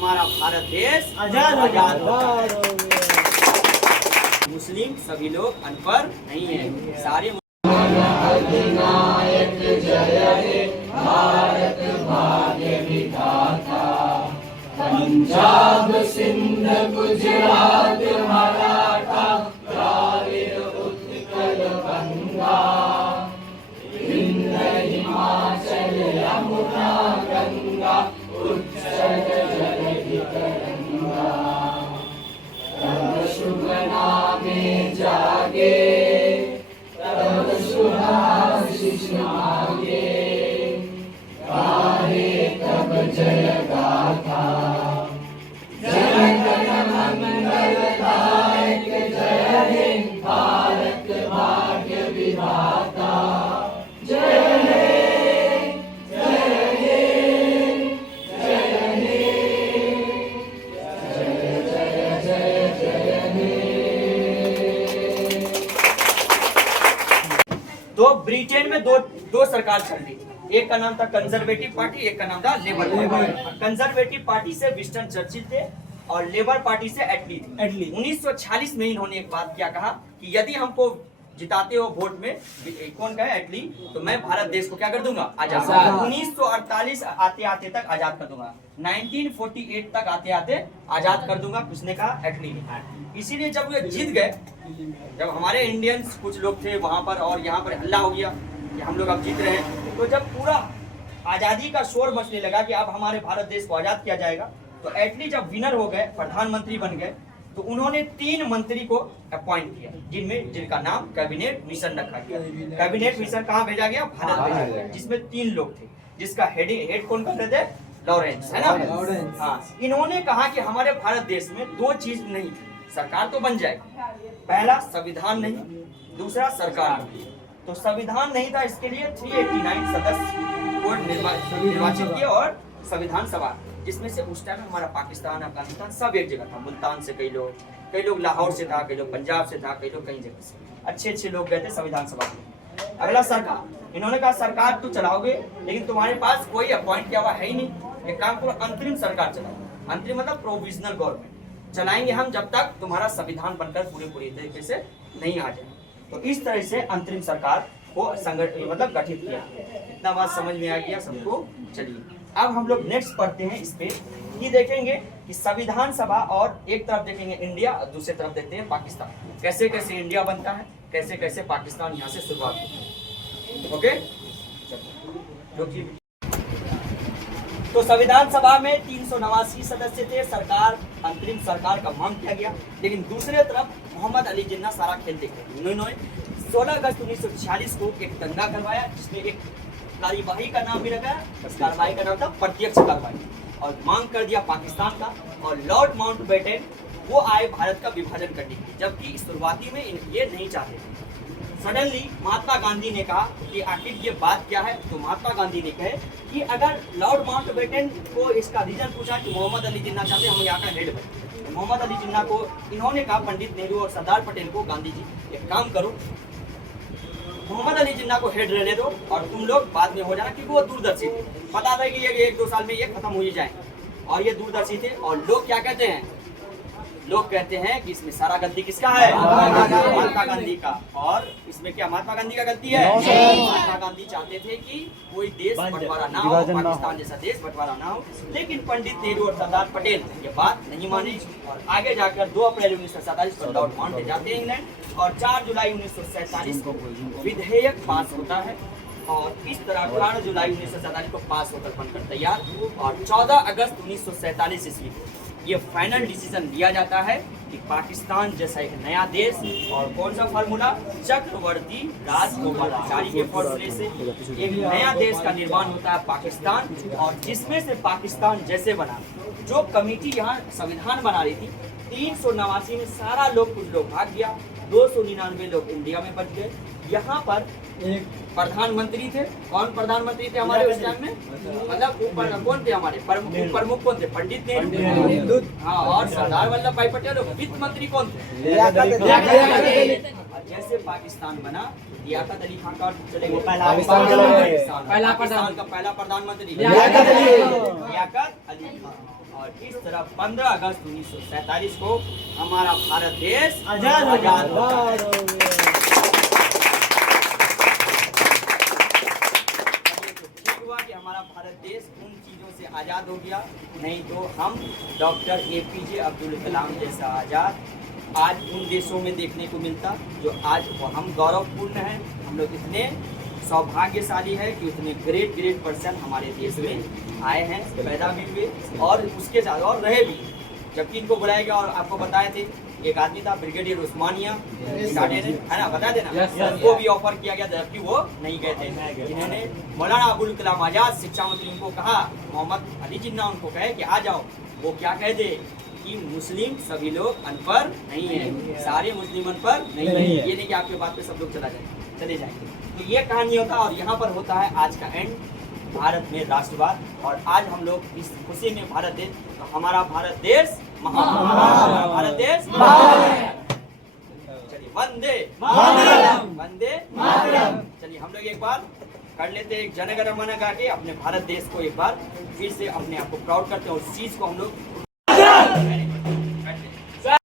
हमारा भारत देश आजाद आजाद होता है। मुस्लिम सभी लोग अनपढ़ नहीं है, सारे अधिनायक जय हे भारत भाग्य विधाता। पंजाब सिंध गुजरात मराठा द्राविड़ उत्कल गंगा, विंध्य हिमाचल यमुना गंगा उच्चल जलधि तरंगा। तब शुभ नामे जागे, तब शुभाशीष मांगे, गाहे तब जय गाथा। जन गण मंगलदायक जय हे भारत भाग्य विधाता। जय हे जय हे जय हे जय जय जय जय हे। तो ब्रिटेन में दो सरकार चल रही थी, एक का नाम था कंजर्वेटिव पार्टी, एक का नाम था लेबर पार्टी। कंजर्वेटिव पार्टी से विंस्टन चर्चिल थे और लेबर पार्टी से एटली थी। 1946 में इन्होंने एक बात क्या कहा कि यदि हमको जिताते हो वोट में, कौन का है एटली, तो मैं भारत देश को क्या कर दूंगा, आजाद। 1948 आते आते तक आजाद कर दूंगा, 1948 तक आते आते आजाद कर दूंगा, किसने कहा, एटली ने। इसीलिए जब वे जीत गए, जब हमारे इंडियंस कुछ लोग थे वहां पर और यहाँ पर हल्ला हो गया कि हम लोग अब जीत रहे हैं, तो जब पूरा आजादी का शोर मचने लगा कि अब हमारे भारत देश को आजाद किया जाएगा, तो एटली जब विनर हो गए, प्रधानमंत्री बन गए, तो उन्होंने 3 मंत्री को अपॉइंट किया, जिनका नाम कैबिनेट मिशन रखा गया। कैबिनेट मिशन कहाँ भेजा गया, भारत भेजा गया, जिसमें 3 लोग थे, जिसका हेड कौन कर रहे थे, लॉरेंस, है ना। हाँ, इन्होंने कहा कि हमारे भारत देश में 2 चीज नहीं थी, सरकार तो बन जाएगी, पहला संविधान नहीं, दूसरा सरकार नहीं। तो संविधान नहीं था, इसके लिए 389 सदस्य को निर्वाचित किए और संविधान सभा, जिसमें से उस टाइम हमारा पाकिस्तान, अफगानिस्तान सब एक जगह था। मुल्तान से कई लोग लाहौर से था, कई लोग पंजाब से था, कई लोग कई जगह से, अच्छे लोग गए थे संविधान सभा में। अगला सरकार, इन्होंने कहा सरकार तो चलाओगे लेकिन तुम्हारे पास कोई अपॉइंट किया हुआ है ही नहीं, एक काम करो, अंतरिम सरकार चलाओ। अंतरिम मतलब प्रोविजनल गवर्नमेंट चलाएंगे हम जब तक तुम्हारा संविधान बनकर पूरी तरीके से नहीं आ जाए। तो इस तरह से अंतरिम सरकार को मतलब गठित किया। इतना बात समझ में आ गया सबको। चलिए अब हम लोग नेक्स्ट पढ़ते हैं, इस पे ये देखेंगे कि संविधान सभा, और एक तरफ देखेंगे इंडिया और दूसरी तरफ देखते हैं पाकिस्तान, कैसे कैसे इंडिया बनता है, कैसे कैसे पाकिस्तान यहाँ से शुरुआत होती है। ओके, तो संविधान सभा में 389 सदस्य थे, सरकार, अंतरिम सरकार का मांग किया गया। लेकिन दूसरे तरफ मोहम्मद अली जिन्ना सारा खेल देखे। उन्होंने 16 अगस्त 1946 को एक दंगा करवाया, जिसमें एक कार्यवाही का नाम भी रखा। उस कार्यवाही का नाम था प्रत्यक्ष कार्यवाही, और मांग कर दिया पाकिस्तान का। और लॉर्ड माउंटबेटन वो आए भारत का विभाजन करने के लिए, जबकि शुरुआती में ये नहीं चाहते थे। सडनली महात्मा गांधी ने कहा कि आखिर ये बात क्या है, तो महात्मा गांधी ने कहे कि अगर लॉर्ड माउंटबेटन को इसका रीजन पूछा कि मोहम्मद अली जिन्ना चाहते हम यहाँ का हेड बने, तो मोहम्मद अली जिन्ना को इन्होंने कहा, पंडित नेहरू और सरदार पटेल को, गांधी जी एक काम करो, मोहम्मद अली जिन्ना को हेड रहने दो और तुम लोग बाद में हो जाना, क्योंकि वो दूरदर्शी थे, पता था कि ये 1-2 साल में ये खत्म हो ही जाए, और ये दूरदर्शी थे। और लोग क्या कहते हैं, लोग कहते हैं कि इसमें सारा गलती किसका है, महात्मा गांधी का। और इसमें क्या महात्मा गांधी का गलती है? महात्मा गांधी चाहते थे कि कोई देश बंटवारा ना हो, पाकिस्तान जैसा देश बंटवारा ना हो, लेकिन पंडित नेहरू और सरदार पटेल ये बात नहीं मानी। और आगे जाकर 2 अप्रैल 1947 को लॉर्ड माउंटबेटन जाते हैं इंग्लैंड, और 4 जुलाई 1947 को विधेयक पास होता है। और इस तरह 18 जुलाई 1947 को पास होकर बनकर तैयार, और 14 अगस्त 1947 ईस्वी को ये फाइनल डिसीजन लिया जाता है कि पाकिस्तान जैसा एक नया देश, और कौन सा फार्मूला, चक्रवर्ती राजगोपालाचारी के फॉर्मूले से एक नया देश का निर्माण होता है पाकिस्तान। और जिसमें से पाकिस्तान जैसे बना, जो कमेटी यहाँ संविधान बना रही थी, 389 में सारा लोग, कुछ लोग भाग गया, 299 लोग इंडिया में बच गए। यहाँ पर एक प्रधानमंत्री थे। कौन प्रधानमंत्री थे हमारे उस टाइम में, मतलब कौन थे हमारे प्रमुख कौन थे, पंडित नेहरू, हाँ, और सरदार वल्लभ भाई पटेल। वित्त मंत्री कौन थे, जैसे पाकिस्तान बना, लियाकत अली खान का चलेंगे, पाकिस्तान का पहला प्रधानमंत्री लियाकत अली खान, और इस तरह 15 अगस्त 1947 को हमारा भारत देश आजाद होता है। ठीक हुआ कि हमारा भारत देश उन चीजों से आजाद हो गया, नहीं तो हम डॉक्टर APJ अब्दुल कलाम जैसा आजाद आज उन देशों में देखने को मिलता जो आज हम गौरवपूर्ण हैं। हम लोग इतने सौभाग्यशाली है कि उतने ग्रेट पर्सन हमारे देश में आए हैं, पैदा भी हुए और उसके साथ और रहे भी। जबकि इनको बुलाया गया और आपको बताए थे एक आदमी था ब्रिगेडियर उस्मानिया है ना, बता देना, उनको भी ऑफर किया गया जबकि वो नहीं गए थे। जिन्होंने मौलाना अबुल कलाम आजाद शिक्षा मंत्री उनको कहा, मोहम्मद अली जिन्ना उनको कहे कि आ जाओ, वो क्या कहते कि मुस्लिम सभी लोग अनपढ़ नहीं है, सारे मुस्लिम अनपढ़ नहीं है। ये नहीं कि आपके बात पे सब लोग चले जाएंगे। तो ये कहानी होता है और यहाँ पर होता है आज का एंड, भारत में राष्ट्रवाद। और आज हम लोग इस खुशी में भारत देश, तो हमारा भारत देश महान, भारत देश चलिए वंदे वंदे। चलिए हम लोग एक बार कर लेते हैं एक जन गण मन गा के अपने भारत देश को एक बार फिर से अपने आप को प्राउड करते हैं और उस चीज को हम लोग